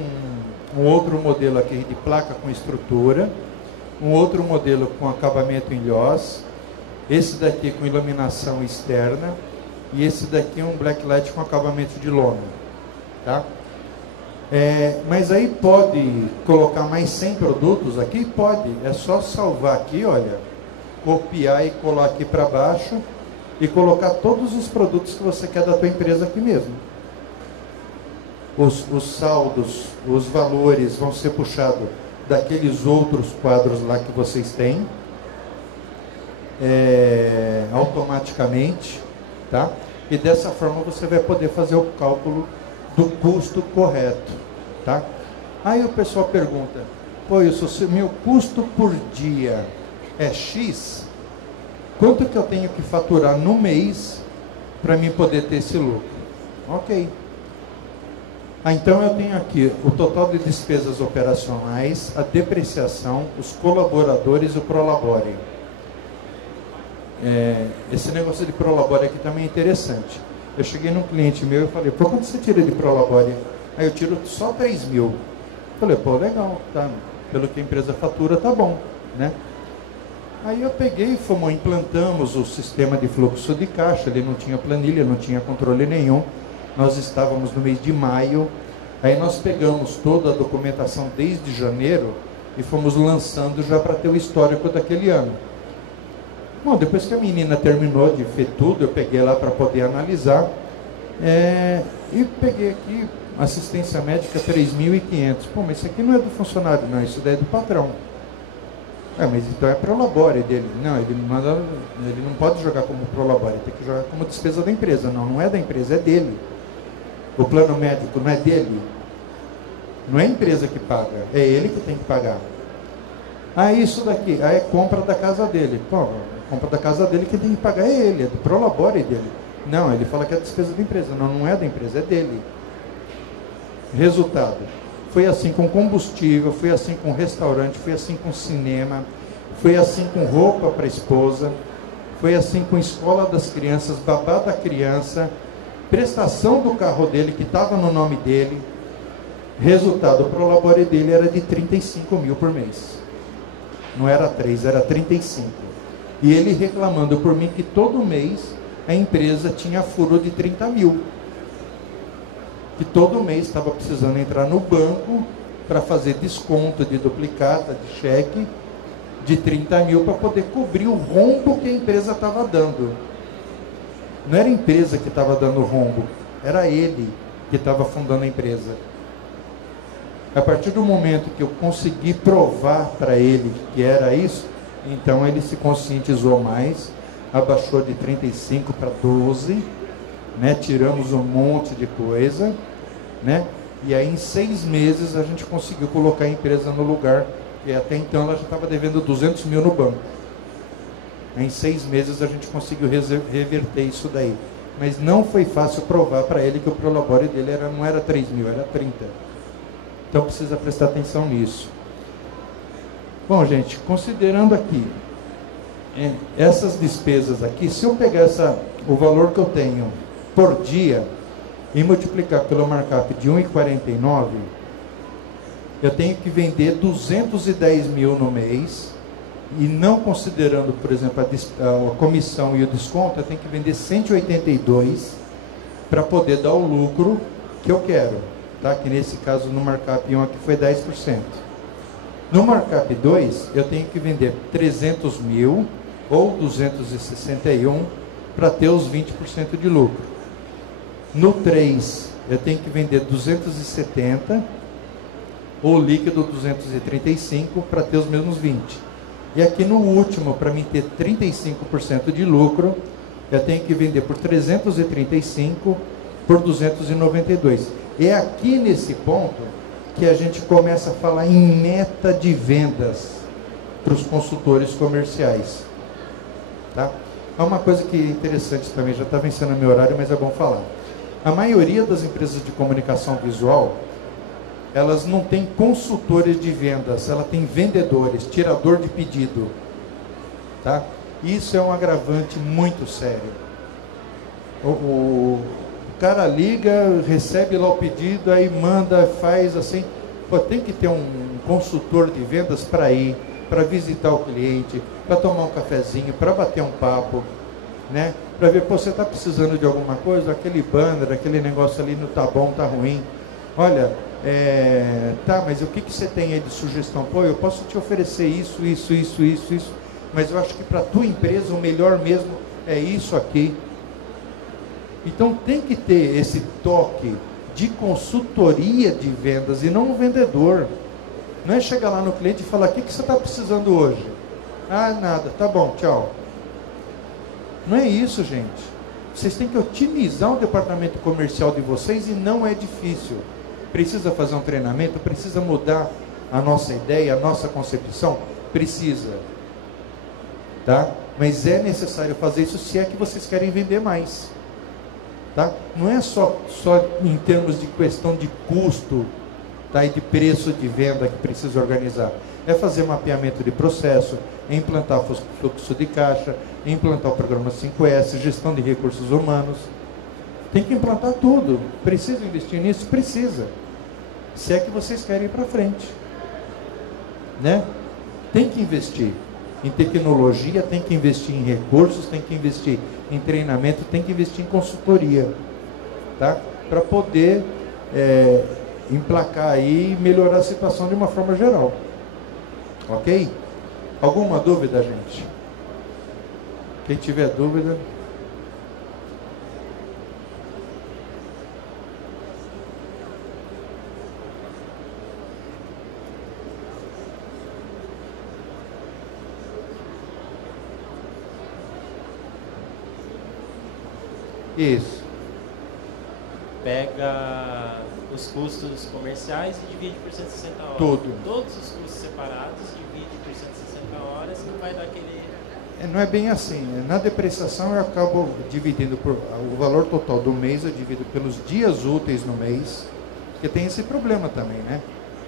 outro modelo aqui de placa com estrutura, um outro modelo com acabamento em lhoz, esse daqui com iluminação externa e esse daqui um blacklight com acabamento de lona, tá? Mas aí pode colocar mais 100 produtos aqui? Pode, é só salvar aqui, olha, copiar e colar aqui para baixo e colocar todos os produtos que você quer da tua empresa aqui mesmo. Os saldos, os valores vão ser puxados daqueles outros quadros lá que vocês têm, automaticamente, tá? E dessa forma você vai poder fazer o cálculo do custo correto, tá? Aí o pessoal pergunta, pô, se meu custo por dia é X, quanto que eu tenho que faturar no mês para mim poder ter esse lucro? Ok. Então eu tenho aqui o total de despesas operacionais, a depreciação, os colaboradores e o Prolabore. Esse negócio de Prolabore aqui também é interessante. Eu cheguei num cliente meu e falei, por quanto você tira de Prolabore? Aí eu tiro só 3 mil. Falei, pô, legal, tá? Pelo que a empresa fatura, tá bom, né? Aí eu peguei e implantamos o sistema de fluxo de caixa, ele não tinha planilha, não tinha controle nenhum. Nós estávamos no mês de maio, aí nós pegamos toda a documentação desde janeiro e fomos lançando já para ter o histórico daquele ano. Bom, depois que a menina terminou de ver tudo, eu peguei lá para poder analisar, e peguei aqui assistência médica 3.500. Pô, mas isso aqui não é do funcionário, não, isso daí é do patrão. Mas então é Prolabore dele. Não, ele não pode jogar como Prolabore, tem que jogar como despesa da empresa. Não, não é da empresa, é dele. O plano médico não é dele. Não é a empresa que paga, é ele que tem que pagar. Isso daqui, é compra da casa dele. Pô, a compra da casa dele, quem tem que pagar é ele, é do Prolabore dele. Não, ele fala que é despesa da empresa. Não, não é da empresa, é dele. Resultado. Foi assim com combustível, foi assim com restaurante, foi assim com cinema, foi assim com roupa para a esposa, foi assim com escola das crianças, babá da criança, prestação do carro dele que estava no nome dele. Resultado, o Prolabore dele era de 35 mil por mês. Não era 3, era 35. E ele reclamando por mim que todo mês a empresa tinha furo de 30 mil. Que todo mês estava precisando entrar no banco para fazer desconto de duplicata, de cheque, de 30 mil para poder cobrir o rombo que a empresa estava dando. Não era a empresa que estava dando rombo, era ele que estava fundando a empresa. A partir do momento que eu consegui provar para ele que era isso, então ele se conscientizou mais, abaixou de 35 para 12, né? Tiramos um monte de coisa, né? E aí em 6 meses a gente conseguiu colocar a empresa no lugar, que até então ela já estava devendo 200 mil no banco. Em 6 meses a gente conseguiu reverter isso daí. Mas não foi fácil provar para ele que o Prolabore dele não era 3 mil, era 30. Então precisa prestar atenção nisso. Bom, gente, considerando aqui essas despesas aqui, se eu pegar o valor que eu tenho por dia e multiplicar pelo markup de 1,49, eu tenho que vender 210 mil no mês, e não considerando, por exemplo, a comissão e o desconto, eu tenho que vender 182 para poder dar o lucro que eu quero, tá? Que nesse caso no markup 1 aqui foi 10%. No markup 2, eu tenho que vender 300 mil ou 261 para ter os 20% de lucro. No 3, eu tenho que vender 270 ou líquido 235 para ter os mesmos 20. E aqui no último, para mim ter 35% de lucro, eu tenho que vender por 335 por 292. É aqui nesse ponto que a gente começa a falar em meta de vendas para os consultores comerciais. Tá? É uma coisa que é interessante também, já está vencendo meu horário, mas é bom falar. A maioria das empresas de comunicação visual, elas não têm consultores de vendas, ela tem vendedores, tirador de pedido. Tá? Isso é um agravante muito sério. O cara liga, recebe lá o pedido, aí manda, faz assim. Pô, tem que ter um consultor de vendas para ir, para visitar o cliente, para tomar um cafezinho, para bater um papo, né? Para ver, pô, você está precisando de alguma coisa? Aquele banner, aquele negócio ali não está bom, está ruim. Olha, tá, mas o que você tem aí de sugestão? Pô, eu posso te oferecer isso, mas eu acho que para a tua empresa o melhor mesmo é isso aqui. Então tem que ter esse toque de consultoria de vendas e não um vendedor. Não é chegar lá no cliente e falar, o que você está precisando hoje? Ah, nada, tá bom, tchau. Não é isso, gente. Vocês têm que otimizar o departamento comercial de vocês e não é difícil. Precisa fazer um treinamento? Precisa mudar a nossa ideia, a nossa concepção? Precisa. Tá? Mas é necessário fazer isso se é que vocês querem vender mais. Tá? Não é só em termos de questão de custo, tá? E de preço de venda que precisa organizar. É fazer mapeamento de processo, é implantar fluxo de caixa, é implantar o programa 5S, gestão de recursos humanos. Tem que implantar tudo. Precisa investir nisso? Precisa. Se é que vocês querem ir para frente. Né? Tem que investir em tecnologia, tem que investir em recursos, tem que investir em treinamento, tem que investir em consultoria. Tá? Para poder emplacar aí e melhorar a situação de uma forma geral. Ok? Alguma dúvida, gente? Quem tiver dúvida... Isso. Pega os custos comerciais e divide por 160 horas. Tudo. Todos os custos separados, divide por 160 horas e vai dar aquele... Não é bem assim. Na depreciação eu acabo dividindo por o valor total do mês, eu divido pelos dias úteis no mês, porque tem esse problema também, né?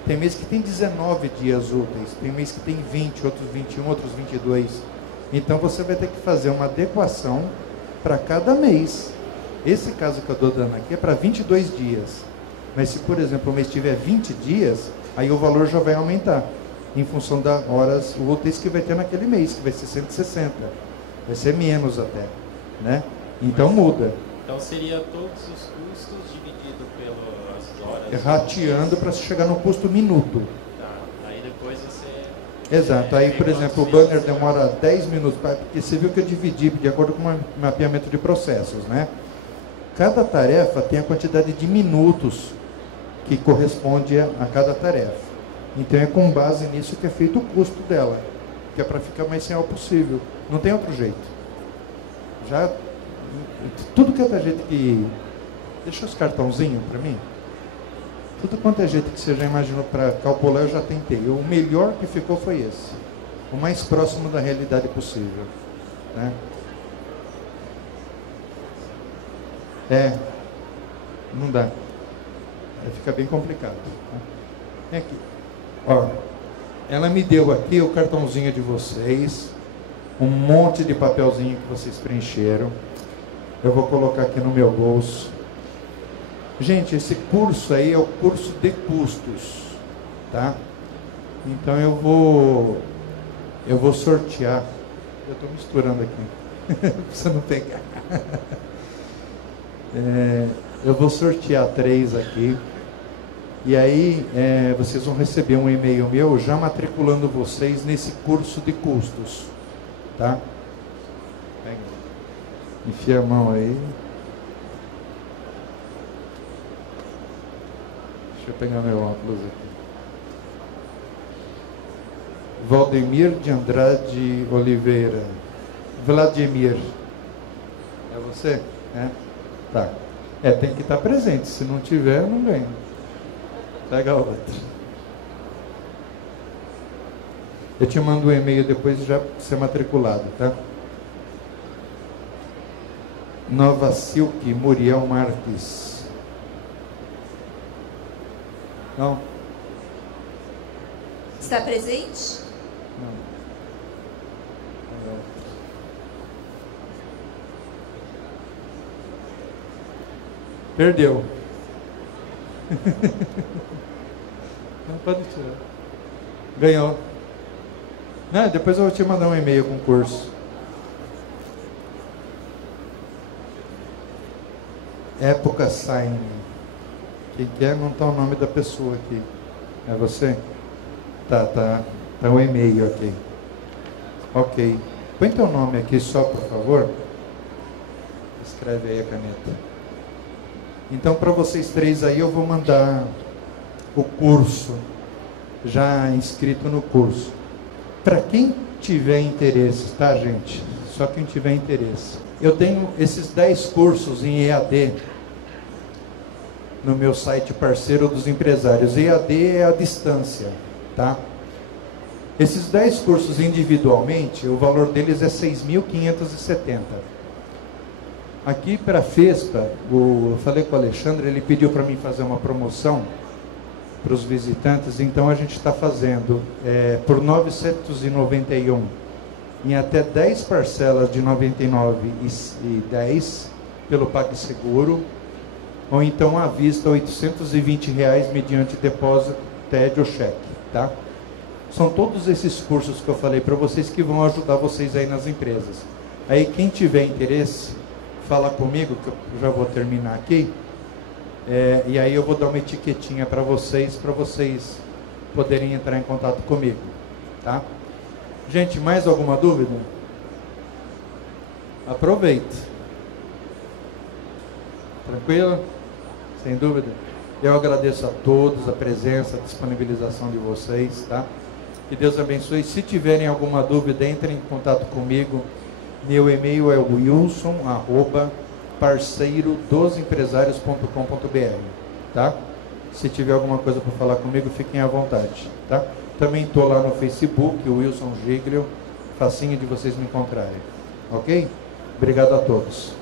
Tem mês que tem 19 dias úteis, tem mês que tem 20, outros 21, outros 22. Então você vai ter que fazer uma adequação para cada mês. Esse caso que eu estou dando aqui é para 22 dias. Mas se, por exemplo, o mês tiver 20 dias, aí o valor já vai aumentar, em função das horas úteis que vai ter naquele mês, que vai ser 160. Vai ser menos até, né? Então muda. Então seria todos os custos dividido pelas horas. Rateando para chegar no custo minuto. Tá. Aí depois você... Exato. Aí, por exemplo, o banner demora 10 minutos, porque você viu que eu dividi de acordo com o mapeamento de processos, né? Cada tarefa tem a quantidade de minutos que corresponde a cada tarefa. Então é com base nisso que é feito o custo dela, que é para ficar mais real possível. Não tem outro jeito. Já tudo que é jeito que... Deixa os cartãozinhos para mim. Tudo quanto é jeito que você já imaginou para calcular, eu já tentei. O melhor que ficou foi esse. O mais próximo da realidade possível, né? Não dá. Aí fica bem complicado. Né? Aqui. Ó, ela me deu aqui o cartãozinho de vocês, um monte de papelzinho que vocês preencheram. Eu vou colocar aqui no meu bolso. Gente, esse curso aí é o curso de custos, tá? Então eu vou sortear. Eu estou misturando aqui, para você não pegar. Eu vou sortear 3 aqui. E aí vocês vão receber um e-mail meu já matriculando vocês nesse curso de custos, tá? Enfia a mão aí. Deixa eu pegar meu óculos aqui. Valdemir de Andrade Oliveira. Vladimir. É você? Tá. Tem que estar presente. Se não tiver, não ganha. Pega outra. Eu te mando um e-mail depois já para ser matriculado, tá? Nova Silk, Muriel Marques. Não? Está presente? Não. Perdeu. Não pode tirar. Ganhou. Não, depois eu vou te mandar um e-mail com o curso. Época Sign. Quem quer não está o nome da pessoa aqui. É você? Tá o e-mail aqui. Ok. Põe teu nome aqui só, por favor. Escreve aí a caneta. Então, para vocês 3 aí, eu vou mandar o curso, já inscrito no curso. Para quem tiver interesse, tá, gente? Só quem tiver interesse. Eu tenho esses 10 cursos em EAD no meu site parceiro dos empresários. EAD é a distância, tá? Esses 10 cursos individualmente, o valor deles é 6.570. Aqui para a FESPA, eu falei com o Alexandre, ele pediu para mim fazer uma promoção para os visitantes, então a gente está fazendo por 991, em até 10 parcelas de 99,10 pelo PagSeguro, ou então à vista R$ 820 mediante depósito, TED ou cheque, tá? São todos esses cursos que eu falei para vocês que vão ajudar vocês aí nas empresas. Aí quem tiver interesse, fala comigo, que eu já vou terminar aqui, e aí eu vou dar uma etiquetinha para vocês poderem entrar em contato comigo, tá? Gente, mais alguma dúvida? Aproveite. Tranquilo? Sem dúvida? Eu agradeço a todos a presença, a disponibilização de vocês, tá? Que Deus abençoe. Se tiverem alguma dúvida, entrem em contato comigo. Meu e-mail é wilson@parceirodosempresarios.com.br, tá? Se tiver alguma coisa para falar comigo, fiquem à vontade, tá? Também estou lá no Facebook, o Wilson Giglio, facinho de vocês me encontrarem, ok? Obrigado a todos.